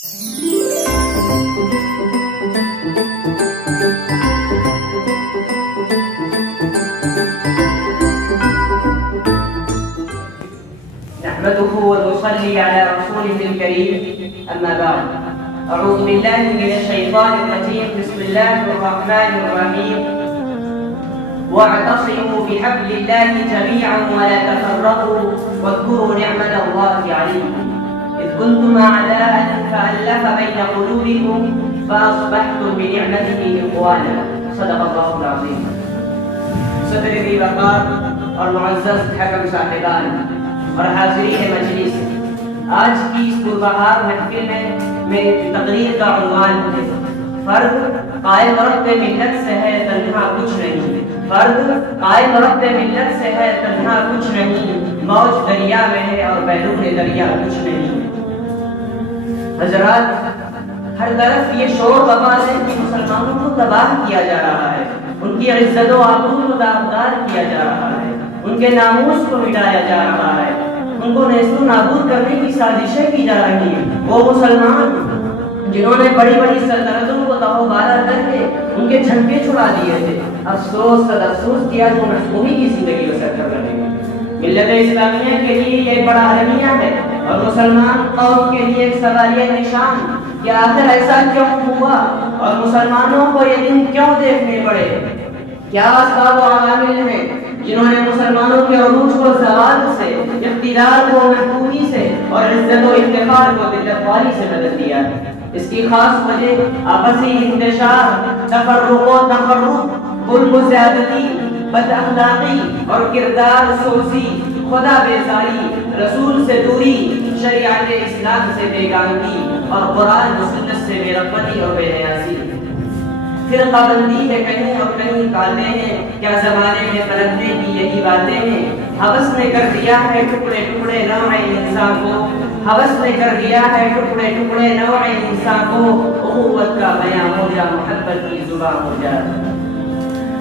نحمده ونصلي على رسوله الكريم أما بعد أعوذ بالله من الشيطان الرجيم بسم الله الرحمن الرحيم واعتصموا بحبل الله جميعا ولا تفرقوا واذكروا نعمة الله عليكم إذ كنتم أعداء فألف بين قلوبكم فأصبحتم بنعمته إخوانا صدق الله العظيم. صدر ذي وقار اور معزز حکم صاحبان اور حاضرین مجلس، آج کی اس پربہار محفل میں میری تقریر کا عنوان ہے فرد قائم رب ملت سے ہے تنہا کچھ نہیں. فرد قائم رب ملت سے ہے تنہا کچھ نہیں، موج دریا میں ہے اور بیرون دریا کچھ نہیں. حضرات، ہر طرف یہ شور ببال ہے کہ مسلمانوں کو تباہ کیا جا رہا ہے، ان کی عزت و آبرو کو داغدار کیا جا رہا ہے، ان کے ناموس کو مٹایا جا رہا ہے، ان کو نیست و نابود کرنے کی سازشیں کی جا رہی ہیں. وہ مسلمان جنہوں نے بڑی بڑی سلطنتوں کو تہو بارہ کر کے ان کے جھنڈے چھڑا دیے تھے، افسوس صد افسوس کیا جو محکومی کی زندگی بسر کر رہے ہیں. ملت اسلامیہ کے لیے یہ بڑا المیہ ہے اور مسلمان قوم کے لیے ایک سوالیہ نشان کہ آخر ایسا کیوں ہوا اور مسلمانوں کو یہ دن کیوں دیکھنے پڑے. کیا اسباب و عوامل ہیں جنہوں نے مسلمانوں کے عروج کو زوال سے، اقتدار کو محکومی سے اور عزت و افتخار کو ذلت والی سے بدل دیا ہے. اس کی خاص وجہ آپسی انتشار، تفرق و تفرق، ظلم و زیادتی، بد اخلاقی اور کردار سوزی، خدا بیزاری، رسول سے دوری، شریعت اسلام سے بیگانگی اور قرآن و سنت سے بے رغبتی اور بے نیازی. فرقہ بندی ہے کہیں اور کہیں باتیں ہیں، کیا زمانے میں پلٹنے کی یہی باتیں ہیں. حوث نے کر دیا ہے ٹکڑے ٹکڑے نوع انسان کو، حوث نے کر دیا ہے ٹکڑے ٹکڑے نوع انسان کو. اخوت کا بیان ہو جا، محبت کی زبان ہو جا.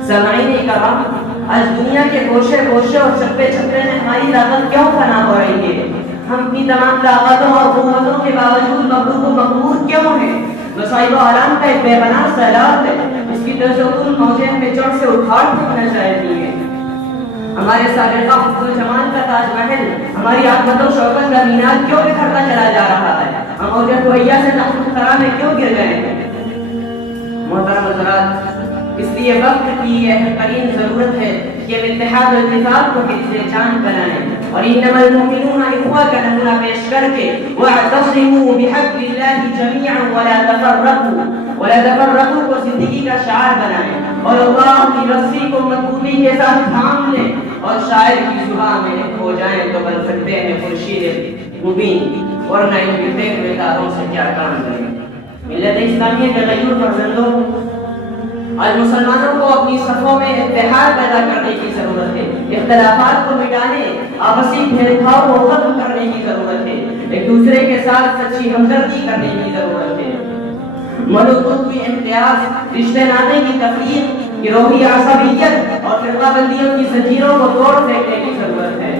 سامعین کرام، آج دنیا کے گوشے گوشے اور چپے چپے میں ہماری طاقت کیوں فنا ہو رہی ہے؟ ہم اپنی تمام طاقتوں اور قوتوں کے باوجود مغلوب و مغرور کیوں ہیں؟ مصائب و آلام کا ایک بے پناہ سیلاب ہے، اس کی تزلزل موجیں ہمیں جڑ سے اکھاڑ پھینکنا چاہتی ہے. ہمارے سابقہ حسن و جمال کا تاج محل، ہماری عظمت و شوکت کا مینار کیوں بکھرتا چلا جا رہا ہے؟ ہم عہدہ کویا سے تخت خرا میں کیوں گر گئے ہیں؟ محترم حضرات، اس لیے وقت کی یہ قرین ضرورت ہے کہ ہم اتحاد و اتفاق کو حفظ جان بنائیں اور انما المؤمنون اخوہ کا نمونہ پیش کر کے واعتصموا بحبل اللہ جميعا ولا تفرقوا کو زندگی کا شعار بنائیں اور اللہ کی رسی کو مضبوطی کے ساتھ تھام لیں اور شاعر کی زبان میں ہو جائیں تو بن سکتے ہیں خورشید مبین، ورنہ ان کے دیکھ ہوئے تاروں سے کیا کام کریں. ملت اسلامیہ کے غیور فرزندوں، آج مسلمانوں کو اپنی صفوں میں اتحاد پیدا کرنے کی ضرورت ہے، اختلافات کو مٹانے، آپسی بھید بھاؤ کو ختم کرنے کی ضرورت ہے، ایک دوسرے کے ساتھ سچی ہمدردی کرنے کی ضرورت ہے. ملوکوت کی امتیاز، رشتے ناطے کی تفریق، گروہی عصبیت اور فرقہ بندیوں کی زنجیروں کو توڑ پھینکنے کی ضرورت ہے.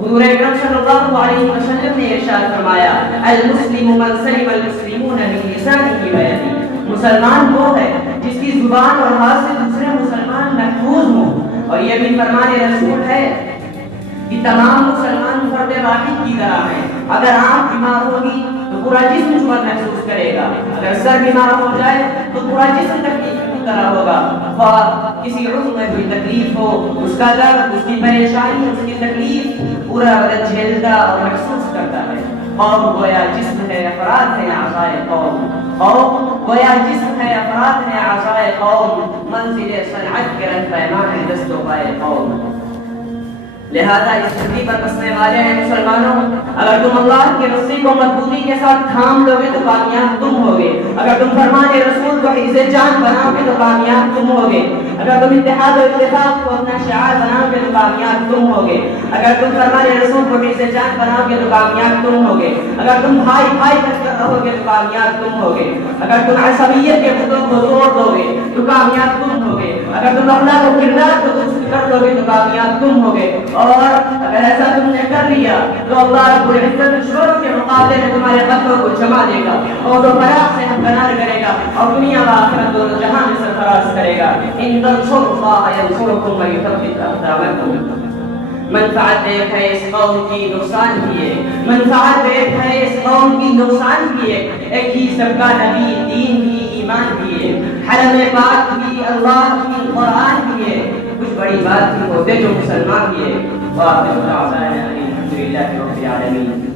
حضور اکرم صلی اللہ علیہ وسلم نے ارشاد فرمایا المسلم من سلم المسلمون من لسانه ويده. مسلمان وہ ہے جس کی زبان اور ہاتھ سے دوسرے مسلمان محفوظ ہوں. اور یہ بھی فرمان رسول ہے کہ تمام مسلمان فرد واحد کی طرح ہیں. اگر آنکھ بیمار ہوگی تو پورا جسم چبھن محسوس کرے گا، اگر سر بیمار ہو جائے تو پورا جسم تکلیف کی طرح ہوگا. خواہ کسی عضو میں کوئی تکلیف ہو، اس کا درد، اس کی پریشانی، اس کی تکلیف پورا بدن جھیلتا اور محسوس کرتا ہے. قوم گویا جسم ہے، افراد ہیں اعضائے قوم. قوم گویا جسم ہے، افراد ہیں اعضائے قوم. منزل صنعت کے رنگ پیمان ہے دست و پائے قوم. لہذا اس دھرتی پر بسنے والے ہیں مسلمانوں، اگر تم اللہ کی رسی کو مضبوطی کے ساتھ تھام لو گے تو کامیاب تم ہوگے. اگر تم فرمان رسول کو حفظ جان بناؤ گے تو کامیاب تم ہوگے. اگر تم اتحاد و اتفاق کو اپنا شعار بناؤ گے تو کامیاب تم ہوگے. اگر تم فرمان رسول کو حفظ جان بناؤ گے تو کامیاب تم ہوگے. اگر تم بھائی بھائی بن کر رہو گے تو کامیاب تم ہوگے. اگر تم عصبیت کے بتوں کو توڑ دو گے تو کامیاب تم ہوگے. اگر تم اخلاق و کردار کو درست کر دو گے تو کامیاب تم ہوگے. اور اگر ایسا تم نے کر لیا تو اللہ رب العزت دشمنوں کے مقابلے میں تمہارے قدموں کو جما دے گا اور دوبارہ سے ہمکنار کرے گا اور دنیا و آخرت دونوں جہاں میں سرفراز کرے گا ان تنصروا اللہ ینصرکم ویثبت اقدامکم منفعت دیکھ ہے اس قوم کی نقصان بھی ہے منفعت دیکھ ہے اس قوم کی نقصان بھی ہے ایک ہی سب کا نبی دین بھی ایمان بھی ہے حرم پاک بھی اللہ کی قرآن بھی ہے کچھ بڑی بات بھی ہوتے جو مسلمان بھی ہے وآخر دعوانا الحمدللہ رب العالمین